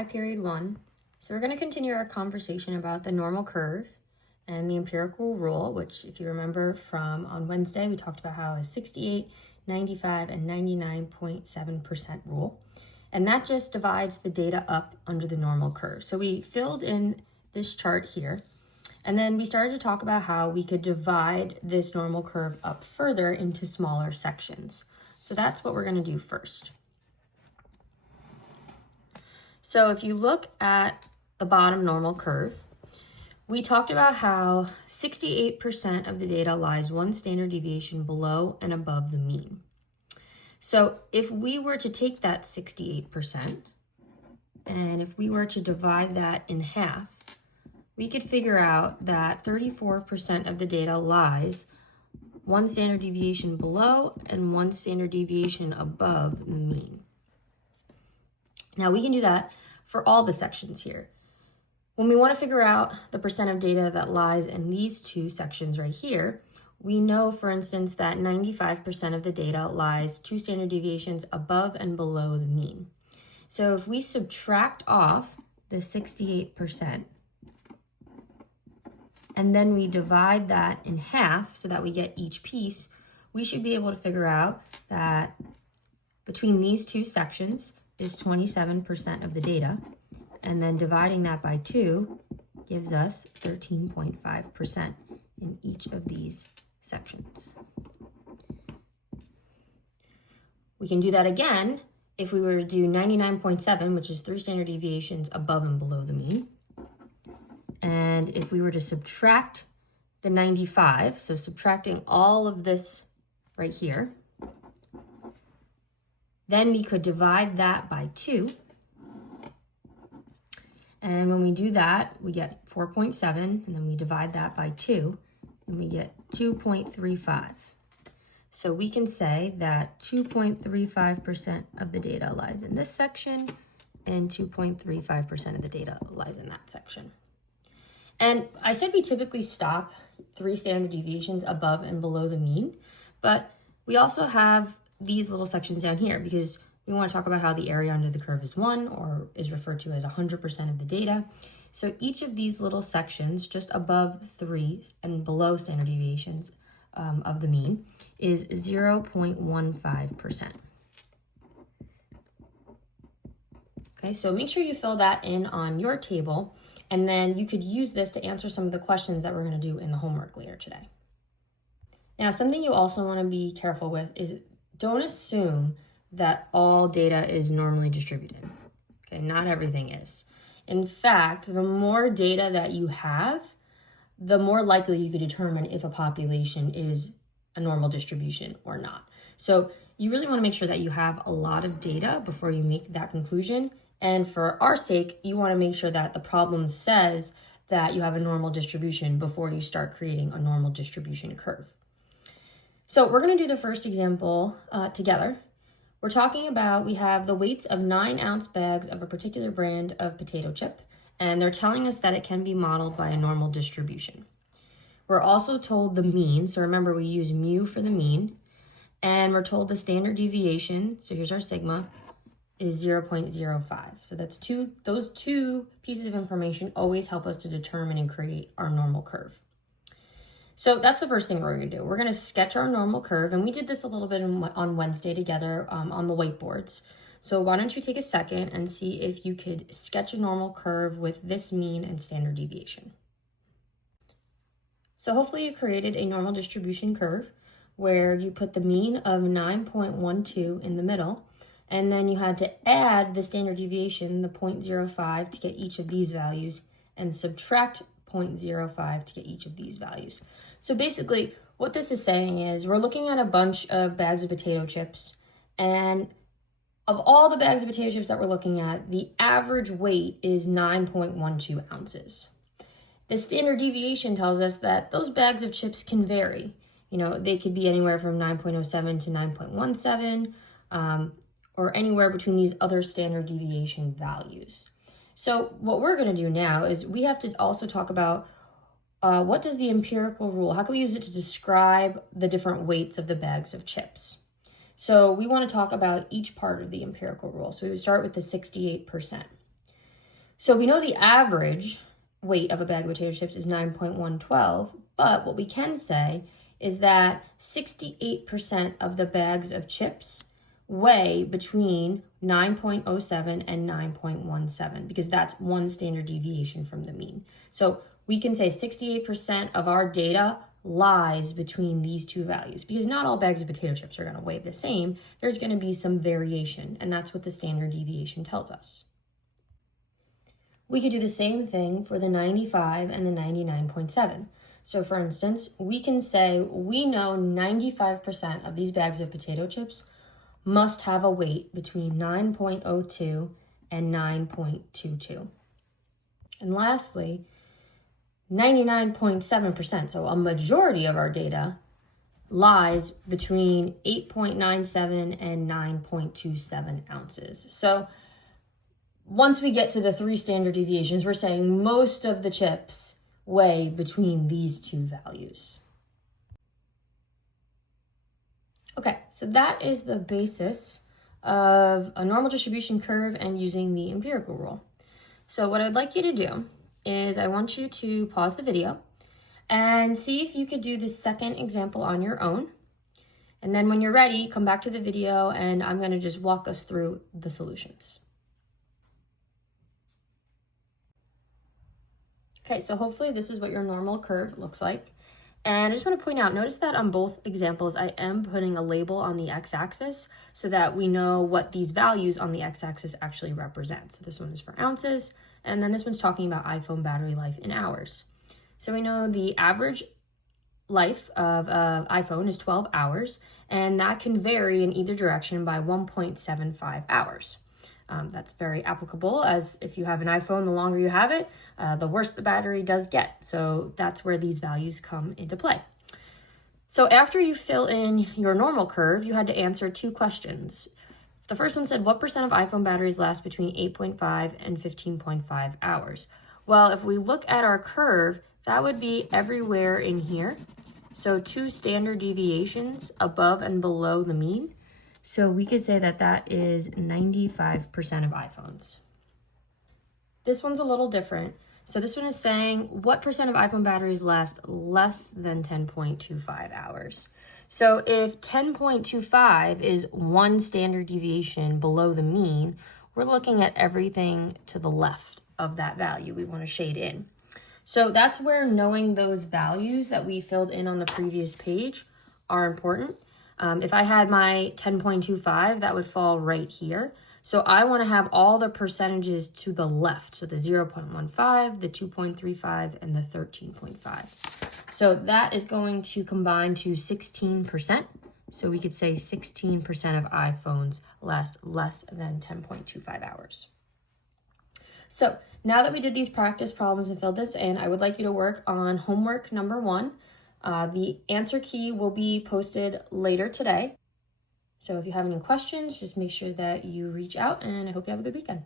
Hi, period 1. So we're going to continue our conversation about the normal curve and the empirical rule, which if you remember from on Wednesday, we talked about how a 68, 95, and 99.7% rule. And that just divides the data up under the normal curve. So we filled in this chart here, and then we started to talk about how we could divide this normal curve up further into smaller sections. So that's what we're going to do first. So if you look at the bottom normal curve, we talked about how 68% of the data lies one standard deviation below and above the mean. So if we were to take that 68% and if we were to divide that in half, we could figure out that 34% of the data lies one standard deviation below and one standard deviation above the mean. Now we can do that for all the sections here. When we want to figure out the percent of data that lies in these two sections right here, we know, for instance, that 95% of the data lies 2 standard deviations above and below the mean. So if we subtract off the 68% and then we divide that in half so that we get each piece, we should be able to figure out that between these two sections is 27% of the data, and then dividing that by 2 gives us 13.5% in each of these sections. We can do that again if we were to do 99.7, which is 3 standard deviations above and below the mean. And if we were to subtract the 95, so subtracting all of this right here, then we could divide that by 2. And when we do that, we get 4.7, and then we divide that by 2, and we get 2.35. So we can say that 2.35% of the data lies in this section, and 2.35% of the data lies in that section. And I said we typically stop 3 standard deviations above and below the mean, but we also have these little sections down here because we want to talk about how the area under the curve is 1, or is referred to as 100% of the data. So each of these little sections just above 3 and below standard deviations of the mean is 0.15%. Okay, so make sure you fill that in on your table, and then you could use this to answer some of the questions that we're going to do in the homework later today. Now, something you also want to be careful with is don't assume that all data is normally distributed. Okay, not everything is. In fact, the more data that you have, the more likely you could determine if a population is a normal distribution or not. So you really want to make sure that you have a lot of data before you make that conclusion. And for our sake, you want to make sure that the problem says that you have a normal distribution before you start creating a normal distribution curve. So we're going to do the first example together. We're talking about, we have the weights of 9-ounce bags of a particular brand of potato chip, and they're telling us that it can be modeled by a normal distribution. We're also told the mean, so remember we use mu for the mean, and we're told the standard deviation, so here's our sigma, is 0.05. So that's those two pieces of information always help us to determine and create our normal curve. So that's the first thing we're going to do. We're going to sketch our normal curve, and we did this a little bit on Wednesday together on the whiteboards. So why don't you take a second and see if you could sketch a normal curve with this mean and standard deviation. So hopefully you created a normal distribution curve where you put the mean of 9.12 in the middle, and then you had to add the standard deviation, the 0.05, to get each of these values, and subtract 0.05 to get each of these values. So basically what this is saying is we're looking at a bunch of bags of potato chips, and of all the bags of potato chips that we're looking at, the average weight is 9.12 ounces. The standard deviation tells us that those bags of chips can vary. You know, they could be anywhere from 9.07 to 9.17, or anywhere between these other standard deviation values. So what we're going to do now is we have to also talk about what does the empirical rule, how can we use it to describe the different weights of the bags of chips? So we want to talk about each part of the empirical rule. So we would start with the 68%. So we know the average weight of a bag of potato chips is 9.112, but what we can say is that 68% of the bags of chips weigh between 9.07 and 9.17 because that's one standard deviation from the mean. So we can say 68% of our data lies between these two values because not all bags of potato chips are going to weigh the same. There's going to be some variation, and that's what the standard deviation tells us. We could do the same thing for the 95 and the 99.7. So for instance, we can say we know 95% of these bags of potato chips must have a weight between 9.02 and 9.22. And lastly, 99.7%, so a majority of our data, lies between 8.97 and 9.27 ounces. So once we get to the three standard deviations, we're saying most of the chips weigh between these two values. Okay, so that is the basis of a normal distribution curve and using the empirical rule. So what I'd like you to do is I want you to pause the video and see if you could do the second example on your own. And then when you're ready, come back to the video and I'm going to just walk us through the solutions. Okay, so hopefully this is what your normal curve looks like. And I just want to point out, notice that on both examples, I am putting a label on the x-axis so that we know what these values on the x-axis actually represent. So this one is for ounces, and then this one's talking about iPhone battery life in hours. So we know the average life of an iPhone is 12 hours, and that can vary in either direction by 1.75 hours. That's very applicable, as if you have an iPhone, the longer you have it, the worse the battery does get. So that's where these values come into play. So after you fill in your normal curve, you had to answer two questions. The first one said, what percent of iPhone batteries last between 8.5 and 15.5 hours? Well, if we look at our curve, that would be everywhere in here. So two standard deviations above and below the mean. So we could say that that is 95% of iPhones. This one's a little different. So this one is saying what percent of iPhone batteries last less than 10.25 hours. So if 10.25 is one standard deviation below the mean, we're looking at everything to the left of that value we want to shade in. So that's where knowing those values that we filled in on the previous page are important. If I had my 10.25, that would fall right here. So I want to have all the percentages to the left. So the 0.15, the 2.35, and the 13.5. So that is going to combine to 16%. So we could say 16% of iPhones last less than 10.25 hours. So now that we did these practice problems and filled this in, I would like you to work on homework number 1. The answer key will be posted later today. So if you have any questions, just make sure that you reach out, and I hope you have a good weekend.